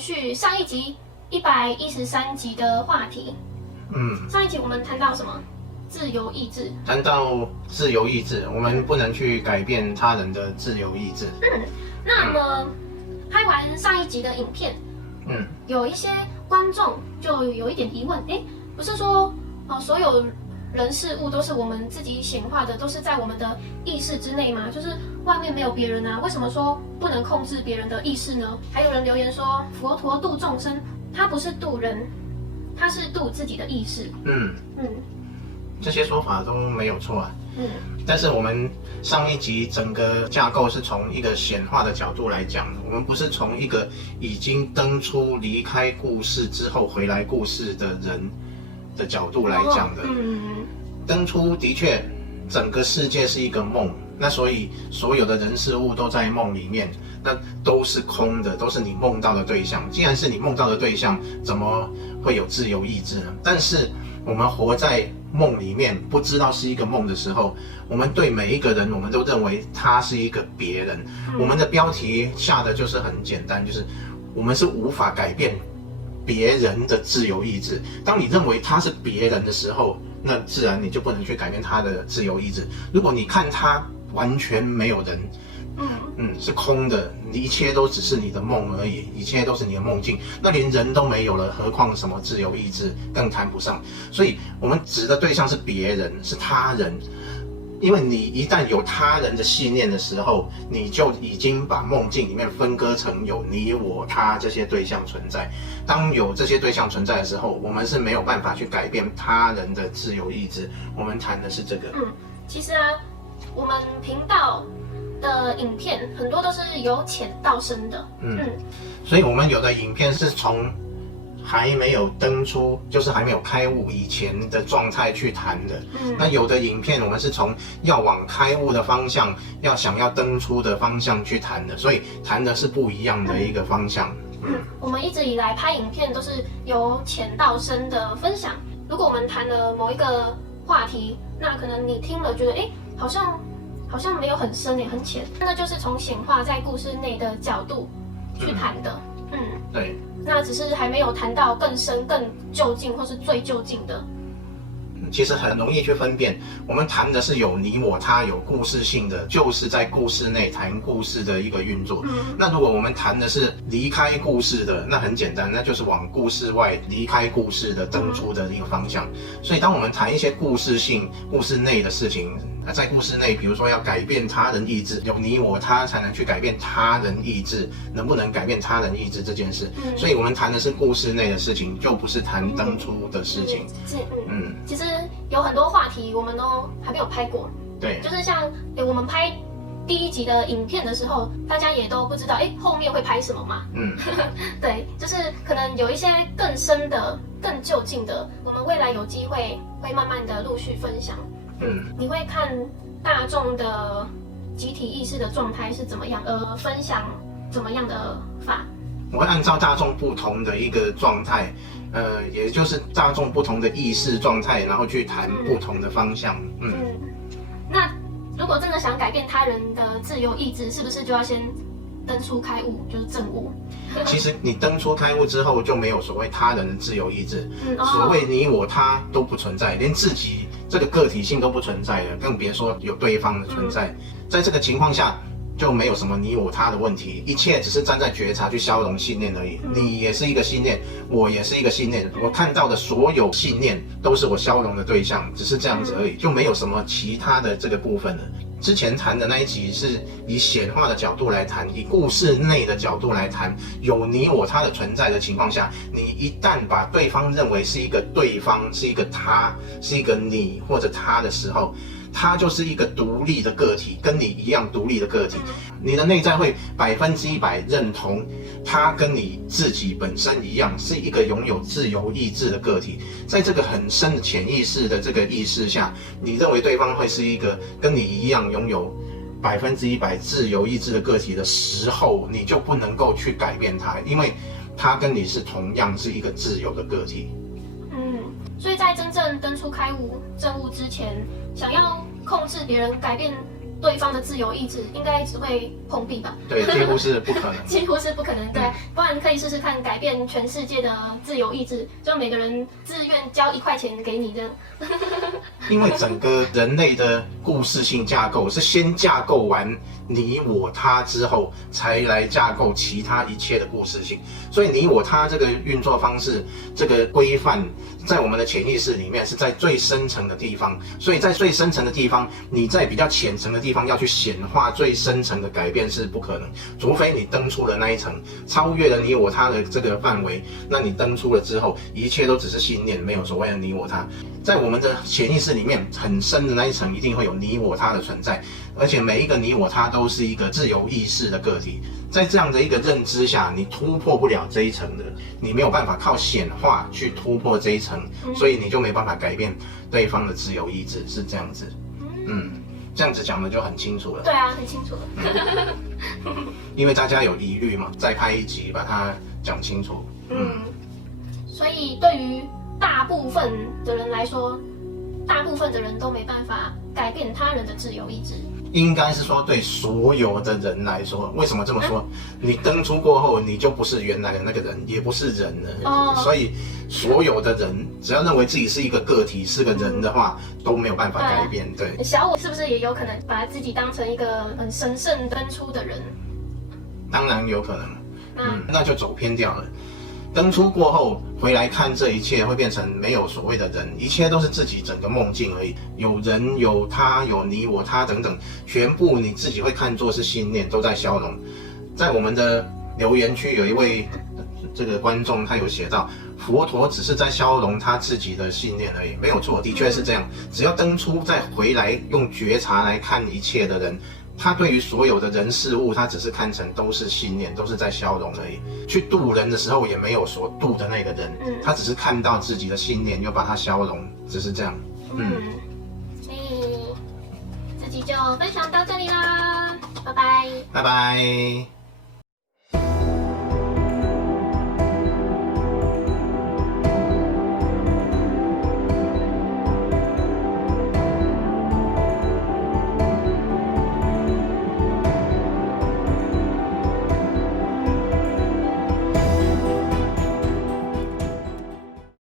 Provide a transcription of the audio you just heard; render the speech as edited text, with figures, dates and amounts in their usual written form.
续上一集113集的话题。上一集我们谈到什么？自由意志。谈到自由意志，我们不能去改变他人的自由意志。那么拍完上一集的影片，有一些观众就有一点疑问，不是说所有人事物都是我们自己显化的，都是在我们的意识之内吗？就是外面没有别人啊，为什么说不能控制别人的意识呢？还有人留言说，佛陀度众生，他不是度人，他是度自己的意识。这些说法都没有错啊。但是我们上一集整个架构是从一个显化的角度来讲，我们不是从一个已经登出离开故事之后回来故事的人的角度来讲的。登出的确，整个世界是一个梦，那所以所有的人事物都在梦里面，那都是空的，都是你梦到的对象。既然是你梦到的对象，怎么会有自由意志呢？但是我们活在梦里面，不知道是一个梦的时候，我们对每一个人，我们都认为他是一个别人。我们的标题下的就是很简单，就是我们是无法改变别人的自由意志。当你认为他是别人的时候，那自然你就不能去改变他的自由意志。如果你看他完全没有人，是空的，一切都只是你的梦而已，一切都是你的梦境，那连人都没有了，何况什么自由意志，更谈不上。所以我们指的对象是别人，是他人。因为你一旦有他人的信念的时候，你就已经把梦境里面分割成有你我他这些对象存在。当有这些对象存在的时候，我们是没有办法去改变他人的自由意志。我们谈的是这个。其实我们频道的影片很多都是由浅到深的。所以我们有的影片是从还没有登出，就是还没有开悟以前的状态去谈的。那有的影片我们是从要往开悟的方向，想要登出的方向去谈的，所以谈的是不一样的一个方向。我们一直以来拍影片都是由浅到深的分享。如果我们谈了某一个话题，那可能你听了觉得好像没有很深很浅，那就是从显化在故事内的角度去谈的。对。那只是还没有谈到更深、更究竟或是最究竟的。其实很容易去分辨，我们谈的是有你我他，有故事性的，就是在故事内谈故事的一个运作。那如果我们谈的是离开故事的，那很简单，那就是往故事外离开故事的登出的一个方向。所以当我们谈一些故事性、故事内的事情，在故事内，比如说要改变他人意志，有你我他才能去改变他人意志，能不能改变他人意志这件事。所以我们谈的是故事内的事情，就不是谈登出的事情。其实有很多话题我们都还没有拍过。对，就是像我们拍第一集的影片的时候，大家也都不知道后面会拍什么嘛。对，就是可能有一些更深的、更究竟的，我们未来有机会会慢慢的陆续分享。你会看大众的集体意识的状态是怎么样，分享怎么样的法？我会按照大众不同的一个状态，也就是大众不同的意识状态，然后去谈不同的方向。那如果真的想改变他人的自由意志，是不是就要先登出开悟，就是证悟？其实你登出开悟之后，就没有所谓他人的自由意志，所谓你我他都不存在，连自己这个个体性都不存在了，更别说有对方的存在。在这个情况下，就没有什么你我他的问题，一切只是站在觉察去消融信念而已。你也是一个信念，我也是一个信念，我看到的所有信念都是我消融的对象，只是这样子而已，就没有什么其他的这个部分了。之前谈的那一集是以显化的角度来谈，以故事内的角度来谈，有你我他的存在的情况下，你一旦把对方认为是一个对方，是一个他，是一个你或者他的时候，他就是一个独立的个体，跟你一样独立的个体。你的内在会100%认同他跟你自己本身一样，是一个拥有自由意志的个体。在这个很深的潜意识的这个意识下，你认为对方会是一个跟你一样拥有100%自由意志的个体的时候，你就不能够去改变他，因为他跟你是同样是一个自由的个体。所以在真正登出开悟证悟之前，想要控制别人、改变对方的自由意志，应该只会碰壁吧？对，几乎是不可能。几乎是不可能，对，不然可以试试看改变全世界的自由意志，就每个人自愿交1块钱给你这样。因为整个人类的故事性架构是先架构完你我他之后，才来架构其他一切的故事性。所以你我他这个运作方式，这个规范，在我们的潜意识里面是在最深层的地方。所以在最深层的地方，你在比较浅层的地方要去显化最深层的改变是不可能，除非你登出了那一层，超越了你我他的这个范围。那你登出了之后，一切都只是信念，没有所谓的你我他。在我们的潜意识里面很深的那一层，一定会有你我他的存在，而且每一个你我他都是一个自由意识的个体。在这样的一个认知下，你突破不了这一层的，你没有办法靠显化去突破这一层，所以你就没办法改变对方的自由意志，是这样子。这样子讲的就很清楚了。对啊，很清楚了。因为大家有疑虑嘛，再开一集把它讲清楚。所以对于大部分的人来说，大部分的人都没办法改变他人的自由意志。应该是说对所有的人来说，为什么这么说？你登出过后，你就不是原来的那个人，也不是人了。所以所有的人只要认为自己是一个个体，是个人的话，都没有办法改变。对，小我是不是也有可能把自己当成一个很神圣登出的人？当然有可能。那就走偏掉了。登出过后回来看这一切，会变成没有所谓的人，一切都是自己整个梦境而已。有人有他有你我他等等，全部你自己会看作是信念，都在消融。在我们的留言区有一位这个观众，他有写到，佛陀只是在消融他自己的信念而已，没有错，的确是这样。只要登出再回来，用觉察来看一切的人，他对于所有的人事物，他只是看成都是信念，都是在消融而已。去度人的时候，也没有所度的那个人，他只是看到自己的信念，又把它消融，只是这样。所以这集就分享到这里啦，拜拜，拜拜。